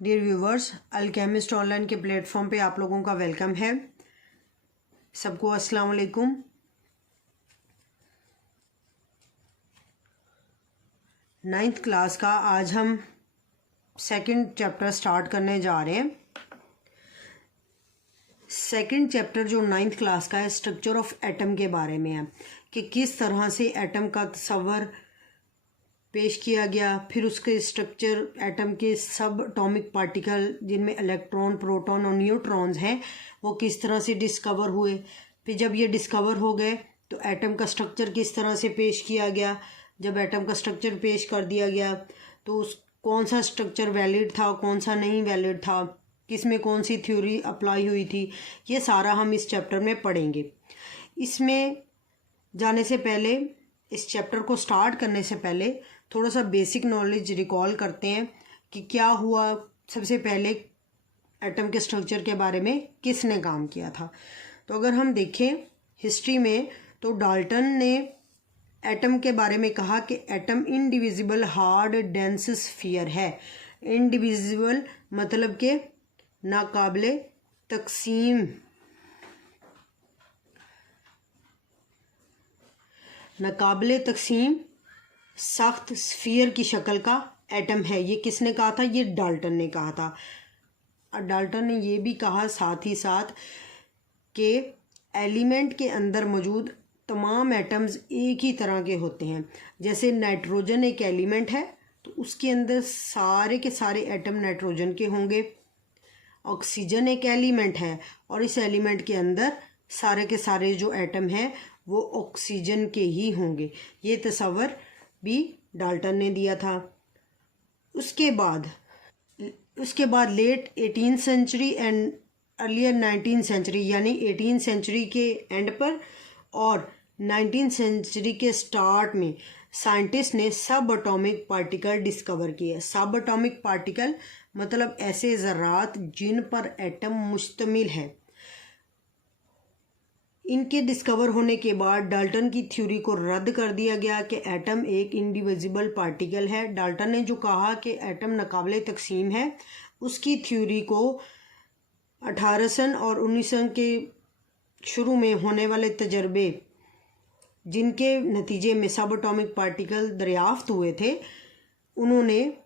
Dear viewers, alchemist online के platform पे आप लोगों का वेलकम है। सबको अस्सलाम वालेकुम। नाइन्थ क्लास का आज हम सेकंड चैप्टर स्टार्ट करने जा रहे हैं। सेकंड चैप्टर जो नाइन्थ क्लास का है स्ट्रक्चर ऑफ एटम के बारे में है कि किस तरह से एटम का तस्वर पेश किया गया, फिर उसके स्ट्रक्चर, एटम के सब एटॉमिक पार्टिकल जिनमें इलेक्ट्रॉन, प्रोटॉन और न्यूट्रॉन्स हैं वो किस तरह से डिस्कवर हुए। फिर जब ये डिस्कवर हो गए तो एटम का स्ट्रक्चर किस तरह से पेश किया गया। जब एटम का स्ट्रक्चर पेश कर दिया गया तो उस कौन सा स्ट्रक्चर वैलिड था, कौन सा नहीं वैलिड था, किस में कौन सी थ्योरी अप्लाई हुई थी, ये सारा हम इस चैप्टर में पढ़ेंगे। इसमें जाने से पहले, इस चैप्टर को स्टार्ट करने से पहले थोड़ा सा बेसिक नॉलेज रिकॉल करते हैं कि क्या हुआ। सबसे पहले एटम के स्ट्रक्चर के बारे में किसने काम किया था। तो अगर हम देखें हिस्ट्री में तो डाल्टन ने एटम के बारे में कहा कि atom indivisible hard dense sphere है। इनडिविजिबल मतलब कि नाकाबिले तकसीम, नाकाबिले तकसीम सख्त स्फीयर की शक्ल का एटम है। ये किसने कहा था? ये डाल्टन ने कहा था। और डाल्टन ने ये भी कहा साथ ही साथ कि एलिमेंट के अंदर मौजूद तमाम एटम्स एक ही तरह के होते हैं। जैसे नाइट्रोजन एक एलिमेंट है तो उसके अंदर सारे के सारे एटम नाइट्रोजन के होंगे। ऑक्सीजन एक एलिमेंट है और इस एलिमेंट के अंदर सारे के सारे जो एटम हैं वो ऑक्सीजन के ही होंगे। ये तस्वर भी डाल्टन ने दिया था। उसके बाद late 18th century and earlier 19th century, यानी 18th सेंचुरी के एंड पर और 19th सेंचुरी के स्टार्ट में साइंटिस्ट ने सब एटॉमिक पार्टिकल डिस्कवर किए। सब एटॉमिक पार्टिकल मतलब ऐसे ज़रात जिन पर एटम मुश्तमिल है। इनके डिस्कवर होने के बाद डाल्टन की थ्योरी को रद्द कर दिया गया कि एटम एक इंडिविजिबल पार्टिकल है। डाल्टन ने जो कहा कि एटम नाकाबिले तकसीम है, उसकी थ्योरी को 1800 और 1900 के शुरू में होने वाले तजर्बे जिनके नतीजे में सब एटॉमिक पार्टिकल दरियाफ्त हुए थे, उन्होंने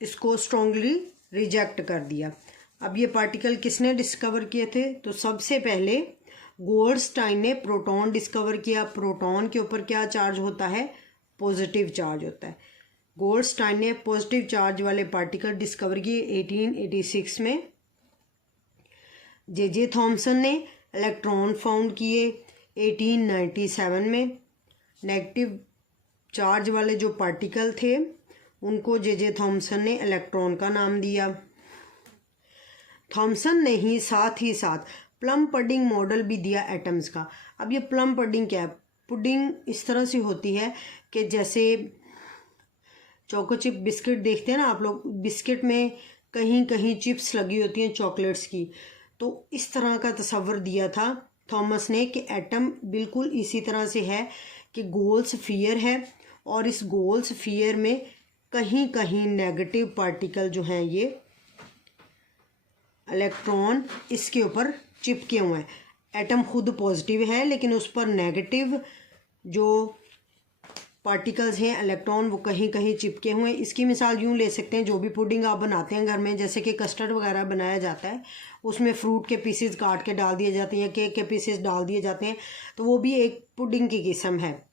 इसको स्ट्रॉन्गली रिजेक्ट कर दिया। अब ये पार्टिकल किसने डिस्कवर किए थे? तो सबसे पहले गोल्डस्टाइन ने प्रोटॉन डिस्कवर किया। प्रोटॉन के ऊपर क्या चार्ज होता है? पॉजिटिव चार्ज होता है। गोल्डस्टाइन ने पॉजिटिव चार्ज वाले पार्टिकल डिस्कवर किए 1886 में। जे थॉमसन ने इलेक्ट्रॉन फाउंड किए 1897 में। नेगेटिव चार्ज वाले जो पार्टिकल थे उनको जे थॉमसन ने इलेक्ट्रॉन का नाम दिया। थॉमसन ने ही साथ प्लम पडिंग मॉडल भी दिया एटम्स का। अब ये प्लम पडिंग क्या है? पुडिंग इस तरह से होती है कि जैसे चोको चिप बिस्किट देखते हैं ना आप लोग, बिस्किट में कहीं कहीं चिप्स लगी होती हैं चॉकलेट्स की। तो इस तरह का तस्वर दिया था थॉमस ने कि एटम बिल्कुल इसी तरह से है कि गोल स्फीयर है और इस गोल स्फीयर में कहीं कहीं नेगेटिव पार्टिकल जो हैं, ये इलेक्ट्रॉन इसके ऊपर चिपके हुए हैं। एटम खुद पॉजिटिव है लेकिन उस पर नेगेटिव जो पार्टिकल्स हैं इलेक्ट्रॉन वो कहीं कहीं चिपके हुए हैं। इसकी मिसाल यूँ ले सकते हैं, जो भी पुडिंग आप बनाते हैं घर में, जैसे कि कस्टर्ड वगैरह बनाया जाता है, उसमें फ्रूट के पीसेस काट के डाल दिए जाते हैं, केक के पीसेस डाल दिए जाते हैं, तो वो भी एक पुडिंग की किस्म है।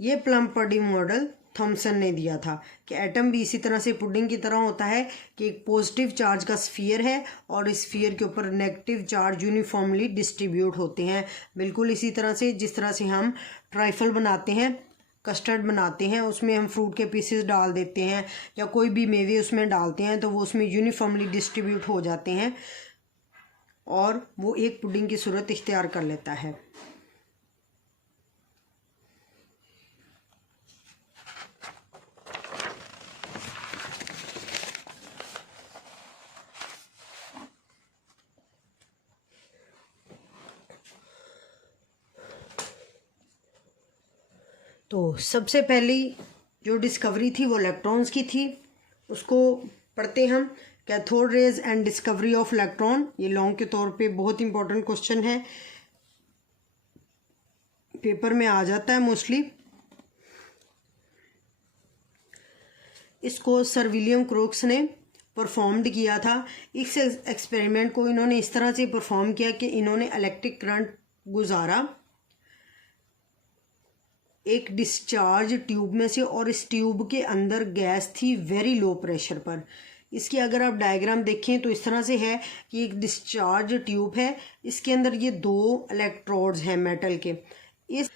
ये प्लम पुडिंग मॉडल थॉमसन ने दिया था कि एटम भी इसी तरह से पुडिंग की तरह होता है कि एक पॉजिटिव चार्ज का स्फीयर है और इस स्फीयर के ऊपर नेगेटिव चार्ज यूनिफॉर्मली डिस्ट्रीब्यूट होते हैं। बिल्कुल इसी तरह से जिस तरह से हम ट्राइफल बनाते हैं, कस्टर्ड बनाते हैं, उसमें हम फ्रूट के पीसेस डाल देते हैं या कोई भी मेवे उसमें डालते हैं तो वो उसमें यूनिफॉर्मली डिस्ट्रीब्यूट हो जाते हैं और वो एक पुडिंग की सूरत इख्तियार कर लेता है। तो सबसे पहली जो डिस्कवरी थी वो इलेक्ट्रॉन्स की थी, उसको पढ़ते हम। Cathode rays and discovery of electron, ये लॉन्ग के तौर पे बहुत इंपॉर्टेंट क्वेश्चन है, पेपर में आ जाता है मोस्टली। इसको सर विलियम क्रोक्स ने परफॉर्म्ड किया था। इस एक्सपेरिमेंट को इन्होंने इस तरह से परफॉर्म किया कि इन्होंने इलेक्ट्रिक करंट गुजारा एक डिस्चार्ज ट्यूब में से, और इस ट्यूब के अंदर गैस थी वेरी लो प्रेशर पर। इसकी अगर आप डायग्राम देखें तो इस तरह से है कि एक डिस्चार्ज ट्यूब है, इसके अंदर ये 2 इलेक्ट्रोड्स हैं मेटल के। इस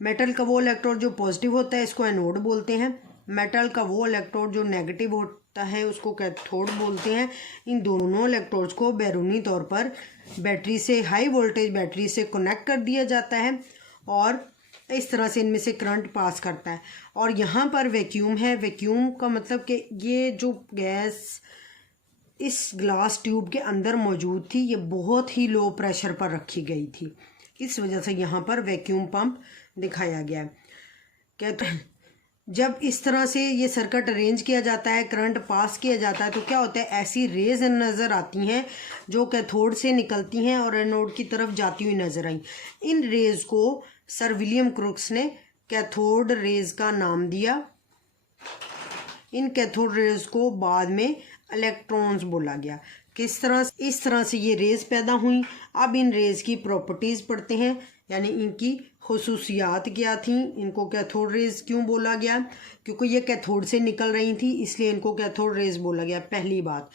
मेटल का वो इलेक्ट्रोड जो पॉजिटिव होता है इसको एनोड बोलते हैं, मेटल का वो इलेक्ट्रोड जो नेगेटिव होता है उसको कैथोड बोलते हैं। इन दोनों इलेक्ट्रोड्स को बैरूनी तौर पर बैटरी से, हाई वोल्टेज बैटरी से कनेक्ट कर दिया जाता है और इस तरह से इनमें से करंट पास करता है। और यहाँ पर वैक्यूम है। वैक्यूम का मतलब कि ये जो गैस इस ग्लास ट्यूब के अंदर मौजूद थी ये बहुत ही लो प्रेशर पर रखी गई थी, इस वजह से यहाँ पर वैक्यूम पंप दिखाया गया है। कहते हैं जब इस तरह से ये सर्किट अरेंज किया जाता है, करंट पास किया जाता है, तो क्या होता है, ऐसी रेज नज़र आती हैं जो कैथोड से निकलती हैं और एनोड की तरफ जाती हुई नजर आई। इन रेज को सर विलियम क्रुक्स ने कैथोड रेज का नाम दिया। इन कैथोड रेज को बाद में इलेक्ट्रॉन्स बोला गया। किस तरह, इस तरह से ये रेज पैदा हुई। अब इन रेज की प्रॉपर्टीज़ पढ़ते हैं, यानी इनकी खुसूसियात क्या थी, इनको कैथोड रेज क्यों बोला गया, क्योंकि ये कैथोड से निकल रही थी इसलिए इनको कैथोड रेज बोला गया, पहली बात।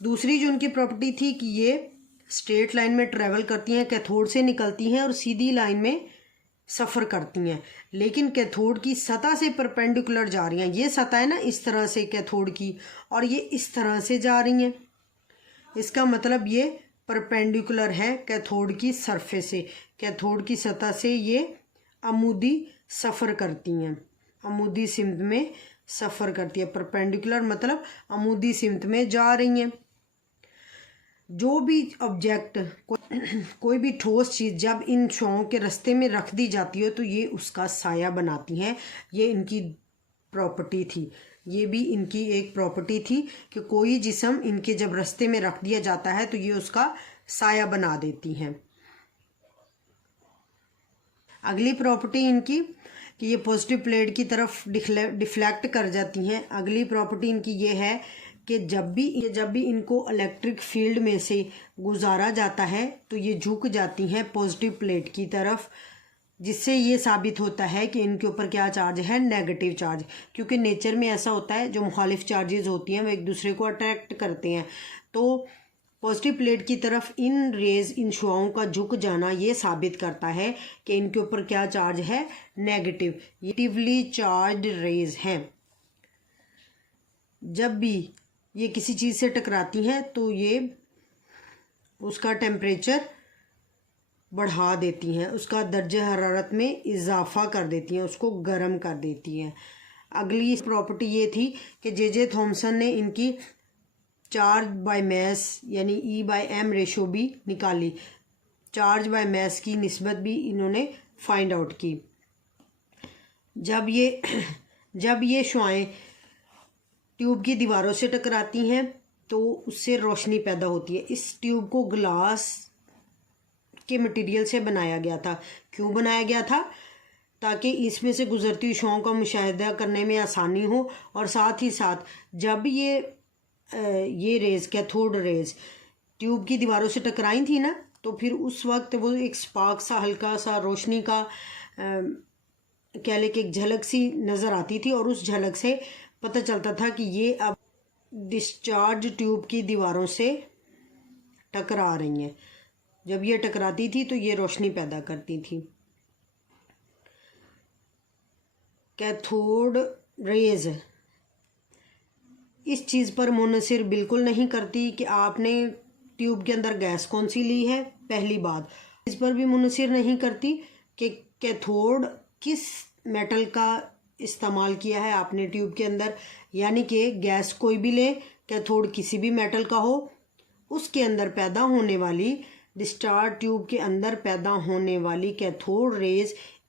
दूसरी जो इनकी प्रॉपर्टी थी कि ये स्ट्रेट लाइन में ट्रेवल करती हैं, कैथोड से निकलती हैं और सीधी लाइन में सफ़र करती हैं, लेकिन कैथोड की सतह से परपेंडिकुलर जा रही हैं। ये सतह है ना इस तरह से कैथोड की, और ये इस तरह से जा रही हैं, इसका मतलब ये परपेंडिकुलर है कैथोड की सरफेस से, कैथोड की सतह से ये अमूदी सफ़र करती हैं, अमूदी सिमत में सफ़र करती है। परपेंडिकुलर मतलब अमूदी सिमत में जा रही हैं। जो भी ऑब्जेक्ट, कोई भी ठोस चीज़ जब इन शुआओं के रास्ते में रख दी जाती है तो ये उसका साया बनाती हैं। ये इनकी प्रॉपर्टी थी, ये भी इनकी एक प्रॉपर्टी थी कि कोई जिस्म इनके जब रास्ते में रख दिया जाता है तो ये उसका साया बना देती हैं। अगली प्रॉपर्टी इनकी कि ये पॉजिटिव प्लेट की तरफ डिफ्लेक्ट कर जाती हैं। अगली प्रॉपर्टी इनकी ये है कि जब भी इनको इलेक्ट्रिक फील्ड में से गुजारा जाता है तो ये झुक जाती हैं पॉजिटिव प्लेट की तरफ, जिससे ये साबित होता है कि इनके ऊपर क्या चार्ज है, नेगेटिव चार्ज। क्योंकि नेचर में ऐसा होता है जो मुखालिफ चार्जेस होती हैं वो एक दूसरे को अट्रैक्ट करते हैं, तो पॉजिटिव प्लेट की तरफ इन रेज, इन शुआओं का झुक जाना ये साबित करता है कि इनके ऊपर क्या चार्ज है, नेगेटिवली चार्ज रेज हैं। जब भी ये किसी चीज़ से टकराती हैं तो ये उसका टेम्परेचर बढ़ा देती हैं, उसका दर्जे हरारत में इजाफा कर देती हैं, उसको गर्म कर देती हैं। अगली प्रॉपर्टी ये थी कि जे थॉमसन ने इनकी चार्ज बाय मैस यानी E/m रेशो भी निकाली, चार्ज बाय मैस की निस्बत भी इन्होंने फाइंड आउट की। जब ये शुआएं ट्यूब की दीवारों से टकराती हैं तो उससे रोशनी पैदा होती है। इस ट्यूब को ग्लास के मटेरियल से बनाया गया था। क्यों बनाया गया था? ताकि इसमें से गुजरती हुई शुआओं का मुशाहिदा करने में आसानी हो, और साथ ही साथ जब ये रेज, कैथोड रेज ट्यूब की दीवारों से टकराई थी ना, तो फिर उस वक्त वो एक स्पार्क सा, हल्का सा रोशनी का कह ले कि एक झलक सी नज़र आती थी, और उस झलक से पता चलता था कि ये अब डिस्चार्ज ट्यूब की दीवारों से टकरा रही हैं। जब ये टकराती थी तो ये रोशनी पैदा करती थी। कैथोड रेज इस चीज़ पर मुनहसिर बिल्कुल नहीं करती कि आपने ट्यूब के अंदर गैस कौन सी ली है, पहली बात। इस पर भी मुनहसिर नहीं करती कि कैथोड किस मेटल का इस्तेमाल किया है आपने ट्यूब के अंदर, यानी कि गैस कोई भी ले, कैथोड किसी भी मेटल का हो, उसके अंदर पैदा होने वाली, डिस्चार्ज ट्यूब के अंदर पैदा होने वाली कैथोड रेज